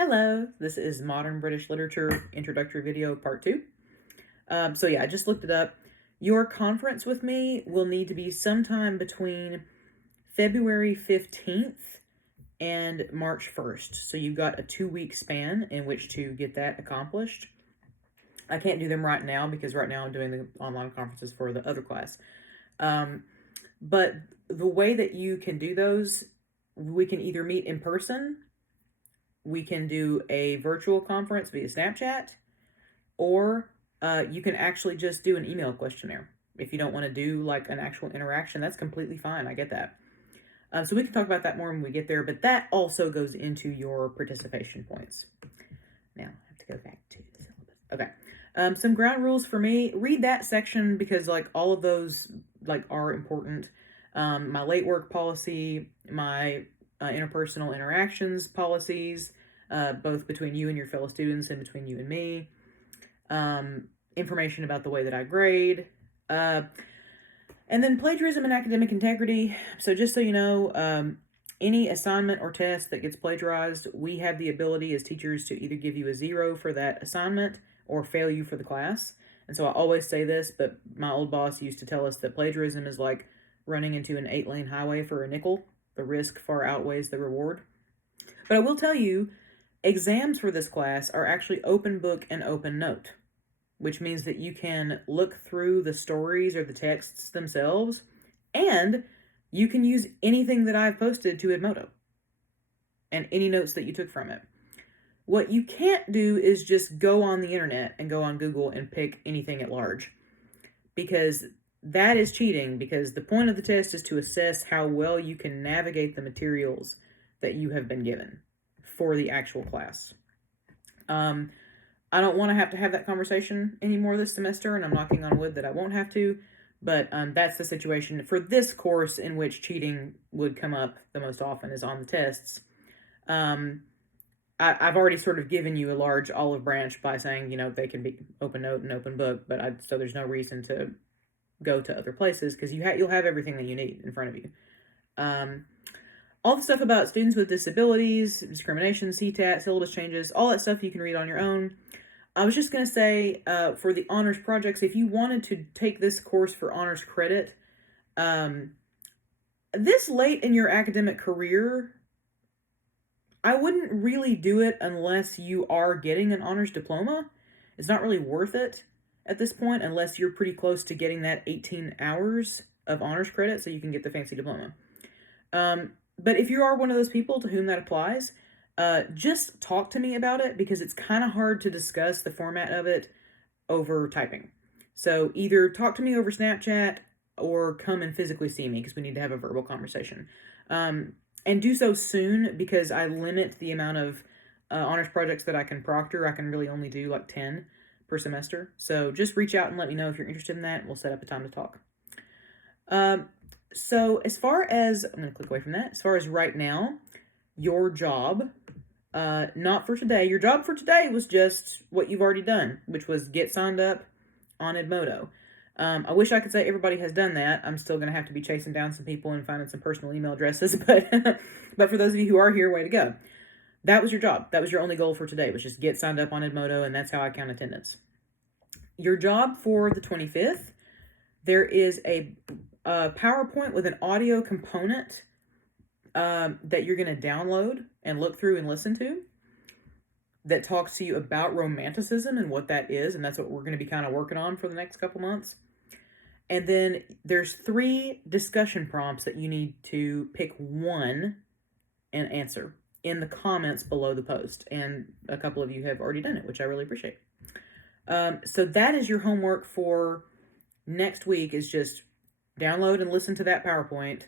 Hello, this is Modern British Literature Introductory Video Part 2. I just looked it up. Your conference with me will need to be sometime between February 15th and March 1st. So you've got a 2-week span in which to get that accomplished. I can't do them right now because right now I'm doing the online conferences for the other class. But the way that you can do those, we can either meet in person, we can do a virtual conference via Snapchat, or you can actually just do an email questionnaire. If you don't want to do like an actual interaction, that's completely fine. I get that. So we can talk about that more when we get there, but that also goes into your participation points. Now, I have to go back to the syllabus. Okay. Some ground rules for me. Read that section because like all of those like are important. My late work policy, my interpersonal interactions policies, both between you and your fellow students and between you and me. Information about the way that I grade. And then plagiarism and academic integrity. So just so you know, any assignment or test that gets plagiarized, we have the ability as teachers to either give you a 0 for that assignment or fail you for the class. And so I always say this, but my old boss used to tell us that plagiarism is like running into an 8-lane highway for a nickel. The risk far outweighs the reward. But I will tell you, exams for this class are actually open book and open note, which means that you can look through the stories or the texts themselves, and you can use anything that I've posted to Edmodo and any notes that you took from it. What you can't do is just go on the internet and go on Google and pick anything at large, because that is cheating, because the point of the test is to assess how well you can navigate the materials that you have been given for the actual class. I don't want to have that conversation anymore this semester, and I'm knocking on wood that I won't have to, but that's the situation for this course in which cheating would come up the most often is on the tests. I've already sort of given you a large olive branch by saying, they can be open note and open book, but so there's no reason to go to other places because you'll have everything that you need in front of you. All the stuff about students with disabilities, discrimination, CTAT, syllabus changes, all that stuff you can read on your own. I was just going to say, for the honors projects, if you wanted to take this course for honors credit, this late in your academic career, I wouldn't really do it unless you are getting an honors diploma. It's not really worth it at this point unless you're pretty close to getting that 18 hours of honors credit so you can get the fancy diploma. But if you are one of those people to whom that applies, just talk to me about it because it's kind of hard to discuss the format of it over typing. So either talk to me over Snapchat or come and physically see me because we need to have a verbal conversation. And do so soon because I limit the amount of honors projects that I can proctor. I can really only do like 10 per semester. So just reach out and let me know if you're interested in that. We'll set up a time to talk. So as far as, I'm going to click away from that. As far as right now, your job, not for today. Your job for today was just what you've already done, which was get signed up on Edmodo. I wish I could say everybody has done that. I'm still going to have to be chasing down some people and finding some personal email addresses, but for those of you who are here, way to go. That was your job. That was your only goal for today, was just get signed up on Edmodo, and that's how I count attendance. Your job for the 25th, there is a PowerPoint with an audio component that you're going to download and look through and listen to that talks to you about romanticism and what that is, and that's what we're going to be kind of working on for the next couple months. And then there's 3 discussion prompts that you need to pick one and answer in the comments below the post, and a couple of you have already done it, which I really appreciate. So that is your homework for next week, is just download and listen to that PowerPoint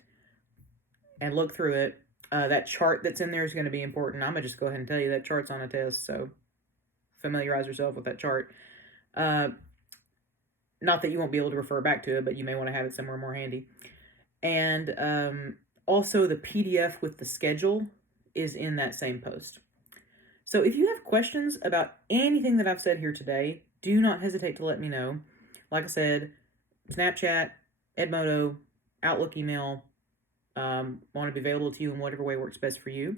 and look through it. That chart that's in there is going to be important. I'm going to just go ahead and tell you that chart's on a test, so familiarize yourself with that chart. Not that you won't be able to refer back to it, but you may want to have it somewhere more handy. And also the PDF with the schedule is in that same post. So if you have questions about anything that I've said here today, do not hesitate to let me know. Like I said, Snapchat, Edmodo, Outlook email, want to be available to you in whatever way works best for you.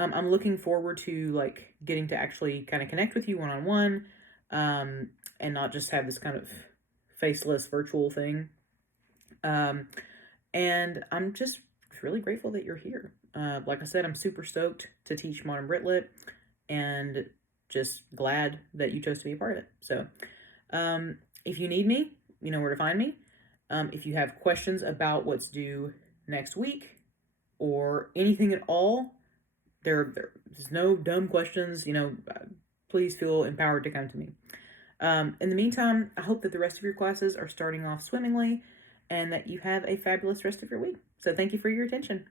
I'm looking forward to like getting to actually kind of connect with you one-on-one, and not just have this kind of faceless virtual thing. And I'm just really grateful that you're here. Like I said, I'm super stoked to teach Modern Britlit, and just glad that you chose to be a part of it. So, if you need me, you know where to find me. If you have questions about what's due next week or anything at all, there's no dumb questions. Please feel empowered to come to me. In the meantime, I hope that the rest of your classes are starting off swimmingly and that you have a fabulous rest of your week. So thank you for your attention.